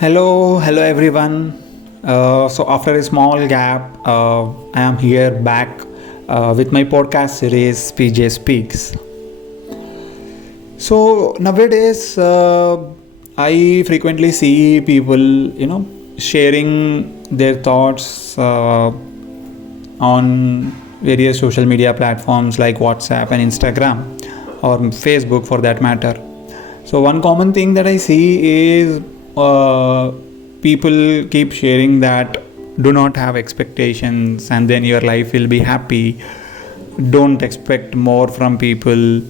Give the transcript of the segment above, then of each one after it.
Hello everyone. So after a small gap, I am here back with my podcast series PJ Speaks. So nowadays, I frequently see people, sharing their thoughts on various social media platforms like WhatsApp and Instagram or Facebook for that matter. So one common thing that I see is people keep sharing that do not have expectations and then your life will be happy. Don't expect more from people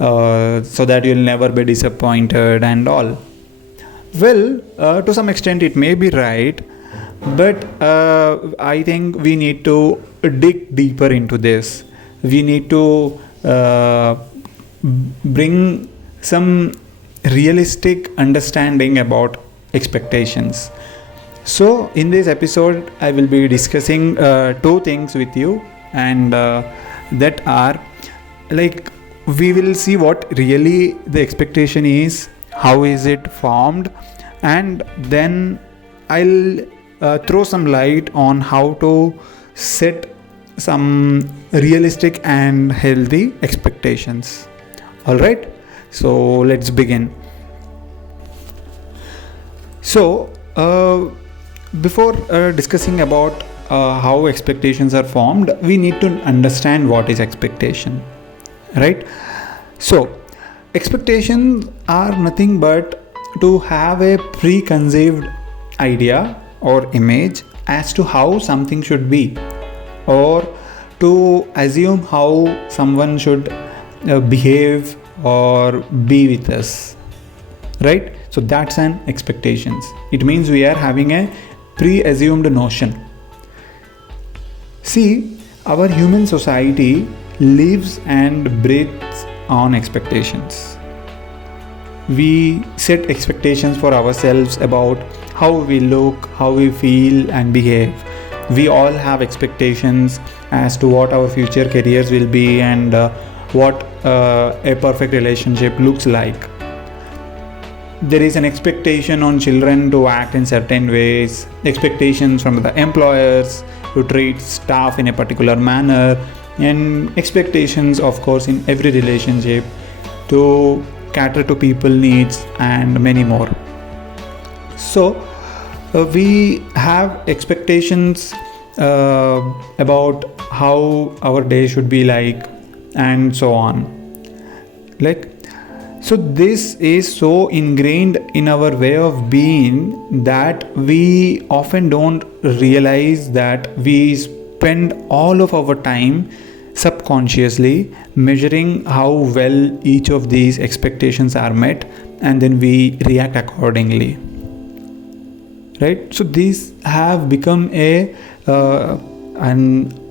so that you'll never be disappointed and all. Well, to some extent it may be right, but I think we need to dig deeper into this. We need to bring some realistic understanding about expectations. So, in this episode, I will be discussing two things with you, and that are like we will see what really the expectation is, how is it formed, and then I'll throw some light on how to set some realistic and healthy expectations. All right, so let's begin. So, before discussing about how expectations are formed, we need to understand what is expectation, right? So, expectations are nothing but to have a preconceived idea or image as to how something should be, or to assume how someone should behave or be with us, right? So that's an expectations. It means we are having a pre-assumed notion. See, our human society lives and breathes on expectations. We set expectations for ourselves about how we look, how we feel and behave. We all have expectations as to what our future careers will be and what a perfect relationship looks like. There is an expectation on children to act in certain ways, expectations from the employers to treat staff in a particular manner, and expectations, of course, in every relationship to cater to people needs and many more. So we have expectations about how our day should be like and so on. So this is so ingrained in our way of being that we often don't realize that we spend all of our time subconsciously measuring how well each of these expectations are met, and then we react accordingly. Right? So these have become an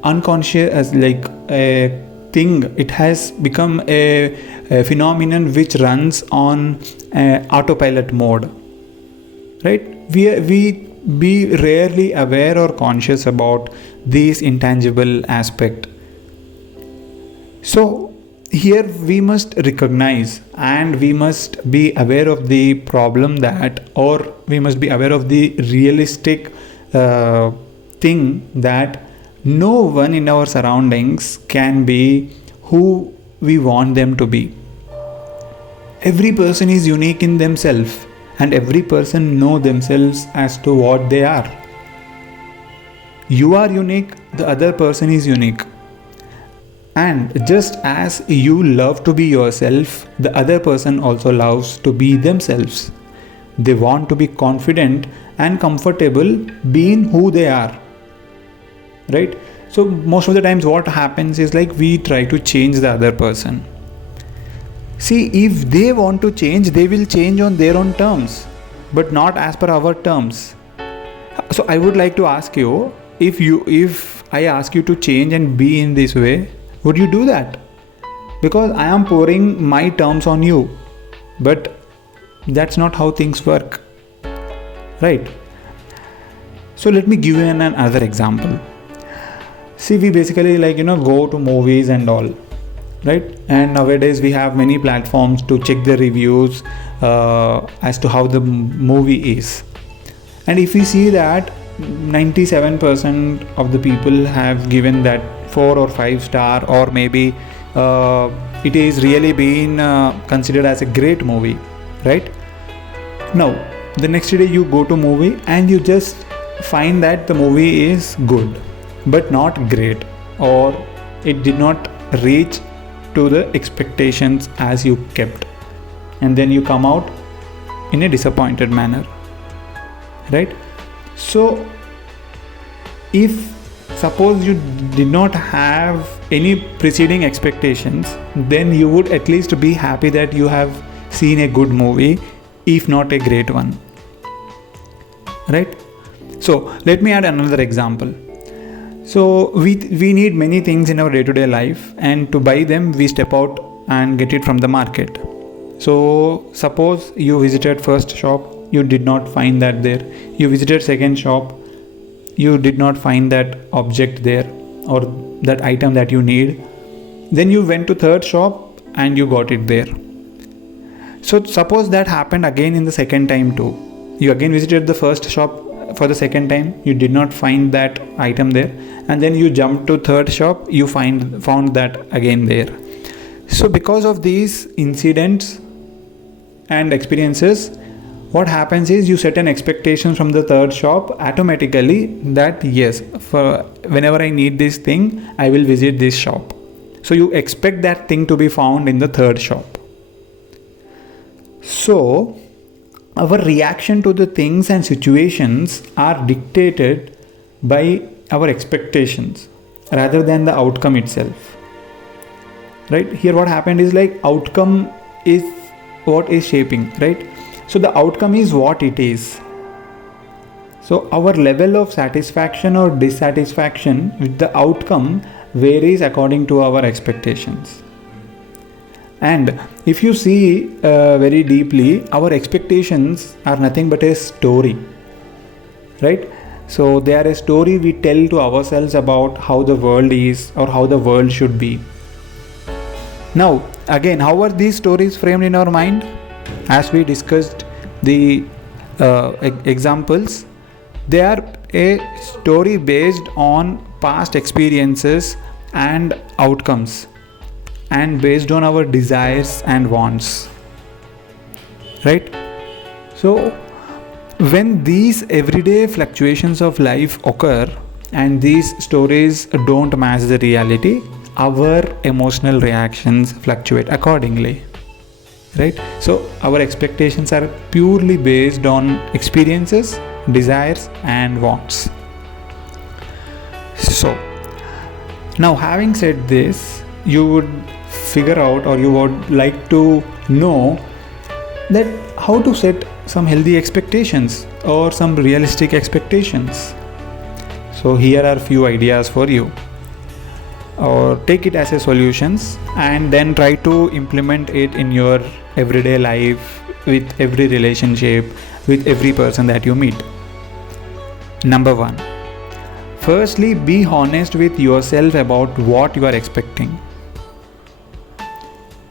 unconscious as like a thing. It has become a phenomenon which runs on autopilot mode, right? We be rarely aware or conscious about this intangible aspect. So here we must recognize and we must be aware of the problem that, or we must be aware of the realistic thing that no one in our surroundings can be who we want them to be. Every person is unique in themselves, and every person know themselves as to what they are. You are unique, the other person is unique. And just as you love to be yourself, the other person also loves to be themselves. They want to be confident and comfortable being who they are. Right? So most of the times what happens is like we try to change the other person. See, if they want to change, they will change on their own terms, but not as per our terms. So I would like to ask you, if I ask you to change and be in this way, would you do that? Because I am pouring my terms on you, but that's not how things work. Right? So let me give you another example. See, we basically go to movies and all, right? And nowadays we have many platforms to check the reviews as to how the movie is. And if we see that 97% of the people have given that 4 or 5 star, or maybe it is really been considered as a great movie, right? Now the next day you go to movie and you just find that the movie is good but not great, or it did not reach to the expectations as you kept, and then you come out in a disappointed manner, right? So if suppose you did not have any preceding expectations, then you would at least be happy that you have seen a good movie, if not a great one, right? So let me add another example. So we need many things in our day-to-day life, and to buy them we step out and get it from the market. So suppose you visited first shop, you did not find that there. You visited second shop, you did not find that object there, or that item that you need. Then you went to third shop and you got it there. So suppose that happened again in the second time too. You again visited the first shop for the second time, you did not find that item there, and then you jumped to third shop, you found that again there. So because of these incidents and experiences, what happens is you set an expectation from the third shop automatically that yes, for whenever I need this thing, I will visit this shop. So you expect that thing to be found in the third shop. So our reaction to the things and situations are dictated by our expectations rather than the outcome itself, right? Here what happened is like outcome is what is shaping, right? So the outcome is what it is. So our level of satisfaction or dissatisfaction with the outcome varies according to our expectations. And if you see very deeply, our expectations are nothing but a story, right? So they are a story we tell to ourselves about how the world is or how the world should be. Now, again, how are these stories framed in our mind? As we discussed the examples, they are a story based on past experiences and outcomes, and based on our desires and wants, right? So when these everyday fluctuations of life occur and these stories don't match the reality, our emotional reactions fluctuate accordingly, right? So our expectations are purely based on experiences, desires and wants. So now, having said this, you would figure out, or you would like to know, that how to set some healthy expectations or some realistic expectations. So here are few ideas for you, or take it as a solutions and then try to implement it in your everyday life, with every relationship, with every person that you meet. Number 1, firstly, be honest with yourself about what you are expecting.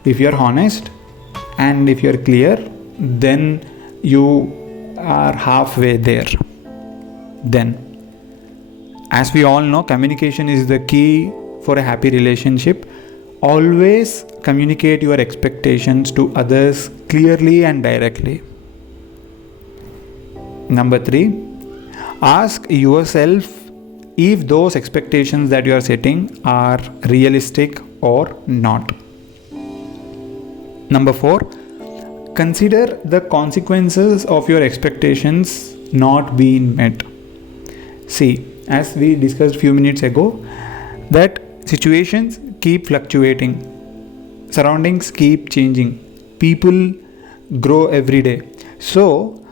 If you are honest and if you are clear, then you are halfway there. Then, as we all know, communication is the key for a happy relationship. Always communicate your expectations to others clearly and directly. Number 3, ask yourself if those expectations that you are setting are realistic or not. Number 4, consider the consequences of your expectations not being met. See, as we discussed few minutes ago, that situations keep fluctuating, surroundings keep changing, people grow every day. So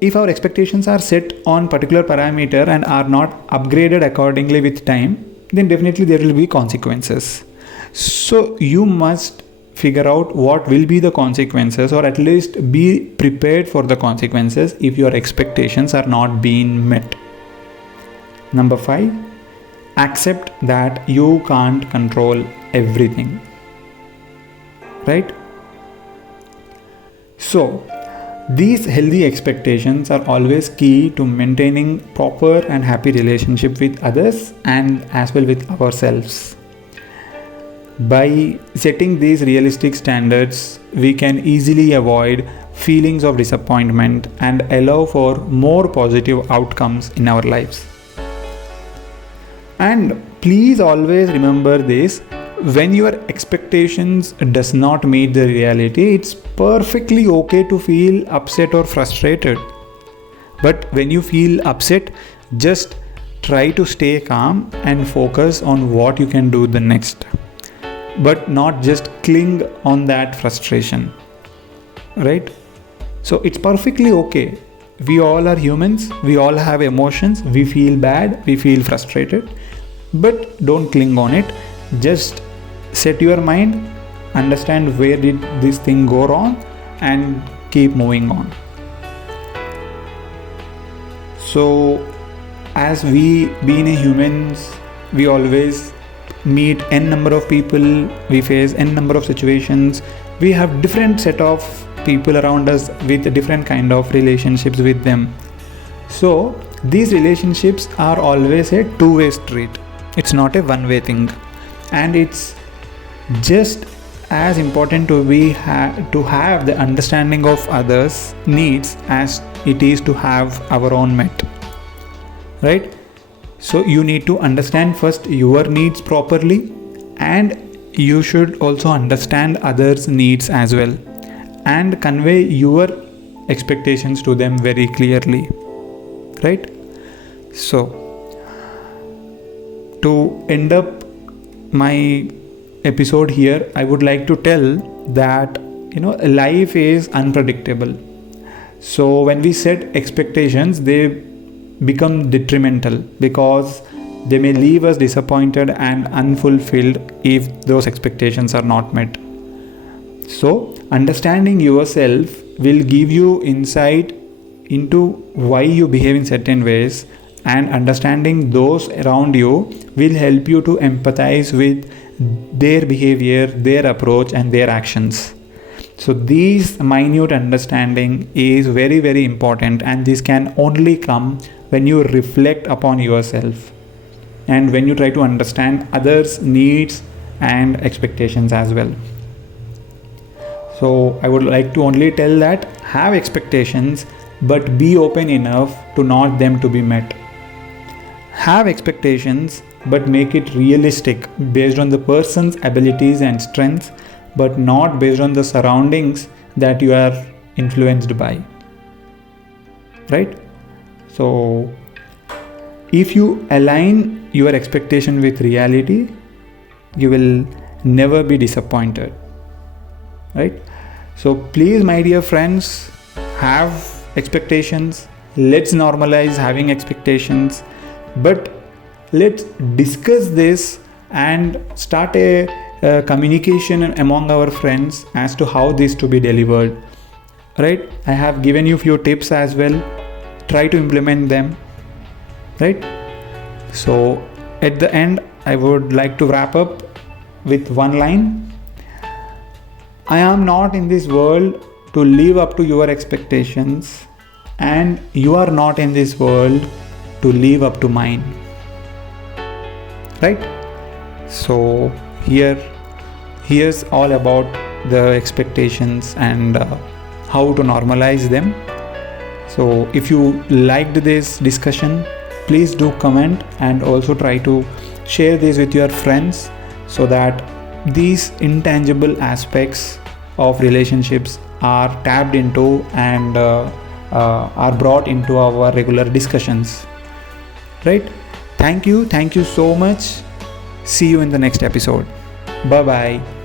if our expectations are set on particular parameter and are not upgraded accordingly with time, then definitely there will be consequences. So you must figure out what will be the consequences, or at least be prepared for the consequences if your expectations are not being met. Number 5, accept that you can't control everything, right? So These healthy expectations are always key to maintaining proper and happy relationship with others and as well with ourselves. By setting these realistic standards, we can easily avoid feelings of disappointment and allow for more positive outcomes in our lives. And please always remember this: when your expectations does not meet the reality, it's perfectly okay to feel upset or frustrated. But when you feel upset, just try to stay calm and focus on what you can do the next, but not just cling on that frustration, right? So it's perfectly okay. We all are humans, we all have emotions, we feel bad, we feel frustrated, but don't cling on it. Just set your mind, understand where did this thing go wrong, and keep moving on. So as we being a humans, we always meet n number of people, we face n number of situations, we have different set of people around us with different kind of relationships with them. So these relationships are always a two-way street. It's not a one-way thing, and it's just as important to have the understanding of others' needs as it is to have our own met, right? So you need to understand first your needs properly, and you should also understand others' needs as well, and convey your expectations to them very clearly, right? So to end up my episode here, I would like to tell that life is unpredictable. So when we set expectations, they become detrimental because they may leave us disappointed and unfulfilled if those expectations are not met. So understanding yourself will give you insight into why you behave in certain ways, and understanding those around you will help you to empathize with their behavior, their approach, and their actions. So this minute understanding is very, very important, and this can only come when you reflect upon yourself and when you try to understand others' needs and expectations as well. So I would like to only tell that have expectations, but be open enough to not them to be met. Have expectations, but make it realistic based on the person's abilities and strengths, but not based on the surroundings that you are influenced by, right? So if you align your expectation with reality, you will never be disappointed, right? So please, my dear friends, have expectations. Let's normalize having expectations, but let's discuss this and start a communication among our friends as to how this to be delivered, right? I have given you few tips as well. Try to implement them, right? So at the end, I would like to wrap up with one line: I am not in this world to live up to your expectations, and you are not in this world to live up to mine, right? So here's all about the expectations and how to normalize them. So if you liked this discussion, please do comment and also try to share this with your friends so that these intangible aspects of relationships are tapped into and are brought into our regular discussions, right? Thank you so much. See you in the next episode. Bye bye.